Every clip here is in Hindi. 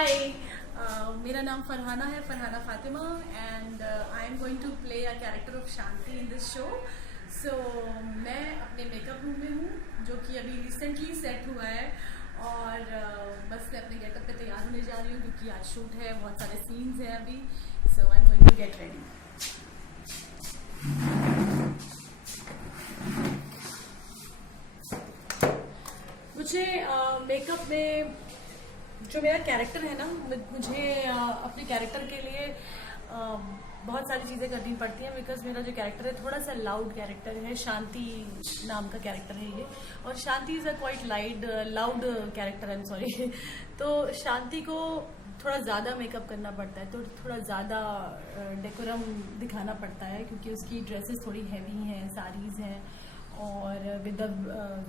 हाय, मेरा नाम फरहाना है, Farhana Fatima, and I am going to play a character of Shanti in this show. So मैं अपने मेकअप रूम में हूँ जो कि अभी रिसेंटली सेट हुआ है और बस मैं अपने गेटअप पे तैयार होने जा रही हूँ क्योंकि आज शूट है, बहुत सारे सीन्स हैं अभी। So I am going to get ready. मुझे मेकअप में जो मेरा कैरेक्टर है ना, मुझे अपने कैरेक्टर के लिए बहुत सारी चीज़ें करनी पड़ती हैं बिकॉज मेरा जो कैरेक्टर है थोड़ा सा लाउड कैरेक्टर है। शांति नाम का कैरेक्टर है ये, और Shanti is a quite loud character, I am sorry. तो शांति को थोड़ा ज़्यादा मेकअप करना पड़ता है, तो थोड़ा ज़्यादा डेकोरम दिखाना पड़ता है क्योंकि उसकी ड्रेसेस थोड़ी हैवी हैं, साड़ीज़ हैं और with a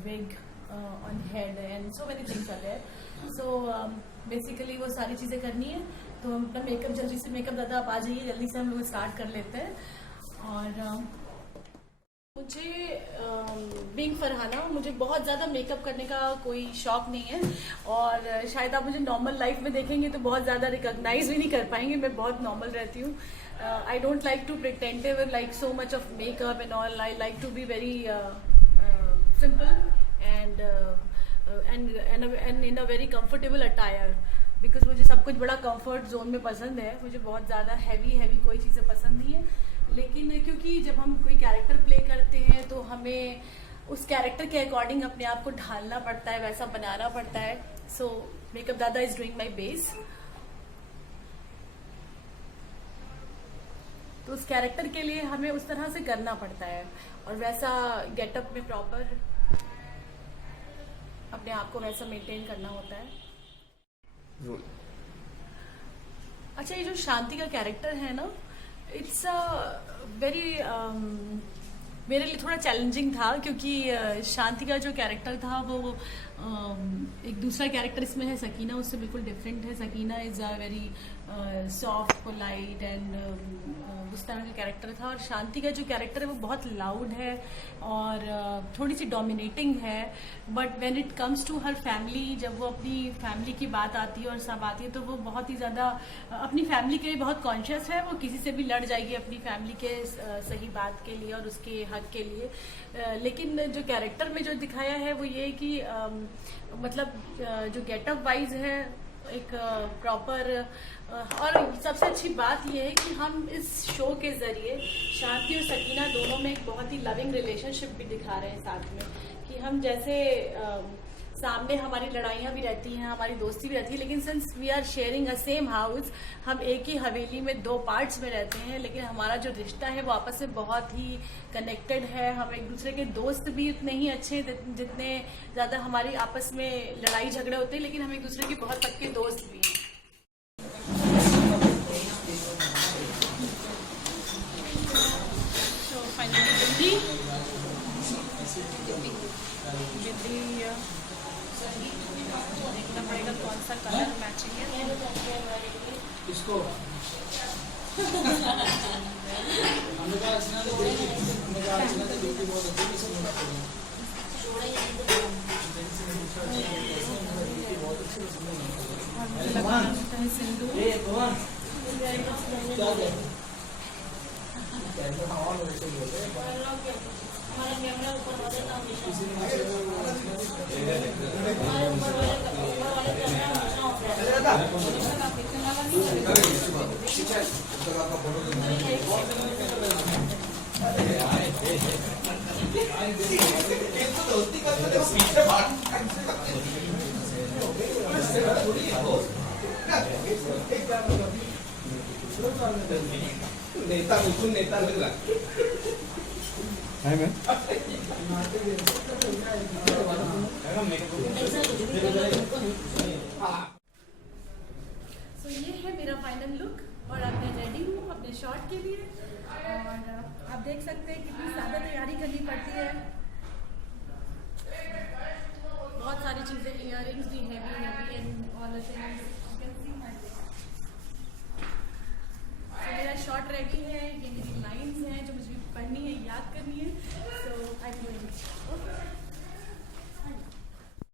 wig on head and so many things are there. So basically वो सारी चीज़ें करनी है, तो हम अपना मेकअप जल्दी से, मेकअप दादा आप आ जाइए जल्दी से, हम लोग स्टार्ट कर लेते हैं। और मुझे बीइंग फरहाना, मुझे बहुत ज़्यादा मेकअप करने का कोई शौक नहीं है और शायद आप मुझे नॉर्मल लाइफ में देखेंगे तो बहुत ज़्यादा रिकॉग्नाइज भी नहीं कर पाएंगे। मैं बहुत नॉर्मल रहती हूँ। I don't like to pretend like so much of makeup and all. I like to be very simple and in a very comfortable attire because मुझे सब कुछ बड़ा comfort zone में पसंद है। मुझे बहुत ज़्यादा हैवी कोई चीज़ें पसंद नहीं है, लेकिन क्योंकि जब हम कोई कैरेक्टर प्ले करते हैं तो हमें उस कैरेक्टर के अकॉर्डिंग अपने आप को ढालना पड़ता है, वैसा बनाना पड़ता है। सो मेकअप दादा इज डूइंग माई बेस। तो उस कैरेक्टर के लिए हमें उस तरह से करना पड़ता है और वैसा गेटअप में प्रॉपर अपने आप को वैसा मेंटेन करना होता है। अच्छा, ये जो शांति का कैरेक्टर है ना, इट्स अ वेरी मेरे लिए थोड़ा चैलेंजिंग था क्योंकि शांति का जो कैरेक्टर था वो एक दूसरा कैरेक्टर इसमें है सकीना, उससे बिल्कुल डिफरेंट है। Sakina is a very soft, polite and उस तरह का कैरेक्टर था, और शांति का जो कैरेक्टर है वो बहुत लाउड है और थोड़ी सी डोमिनेटिंग है। But when it comes to her family, जब वो अपनी फैमिली की बात आती है और सब आती है तो वो बहुत ही ज़्यादा अपनी फैमिली के लिए बहुत कॉन्शियस है। वो किसी से भी लड़ जाएगी अपनी फैमिली के सही बात के लिए और उसके हक के लिए। लेकिन जो कैरेक्टर में जो दिखाया है वो ये कि मतलब जो गेटअप वाइज है एक प्रॉपर, और सबसे अच्छी बात यह है कि हम इस शो के जरिए शांति और सकीना दोनों में एक बहुत ही लविंग रिलेशनशिप भी दिखा रहे हैं साथ में, कि हम जैसे सामने हमारी लड़ाइयाँ भी रहती हैं, हमारी दोस्ती भी रहती है, लेकिन since we are sharing a same house, हम एक ही हवेली में दो पार्ट्स में रहते हैं, लेकिन हमारा जो रिश्ता है वो आपस में बहुत ही कनेक्टेड है। हम एक दूसरे के दोस्त भी इतने ही अच्छे जितने ज़्यादा हमारी आपस में लड़ाई झगड़े होते हैं, लेकिन हम एक दूसरे के बहुत पक्के दोस्त भी हैं। तो फाइनली बिंदी देखना पड़ेगा कौन सा कलर मैचिंग है इसको। नेता लग रहा है मैं। So, ये है मेरा फाइनल लुक और अब मैं रेडी हूँ अपने शॉट के लिए। और आप देख सकते हैं कितनी ज़्यादा तैयारी करनी पड़ती है। बहुत सारी चीज़ें, इयररिंग्स भी heavy and all the things you can see my face. मेरा शॉट रेडी है, ये मेरी लाइंस हैं जो मुझे पढ़नी है, याद करनी है। सो आई एम गोइंग।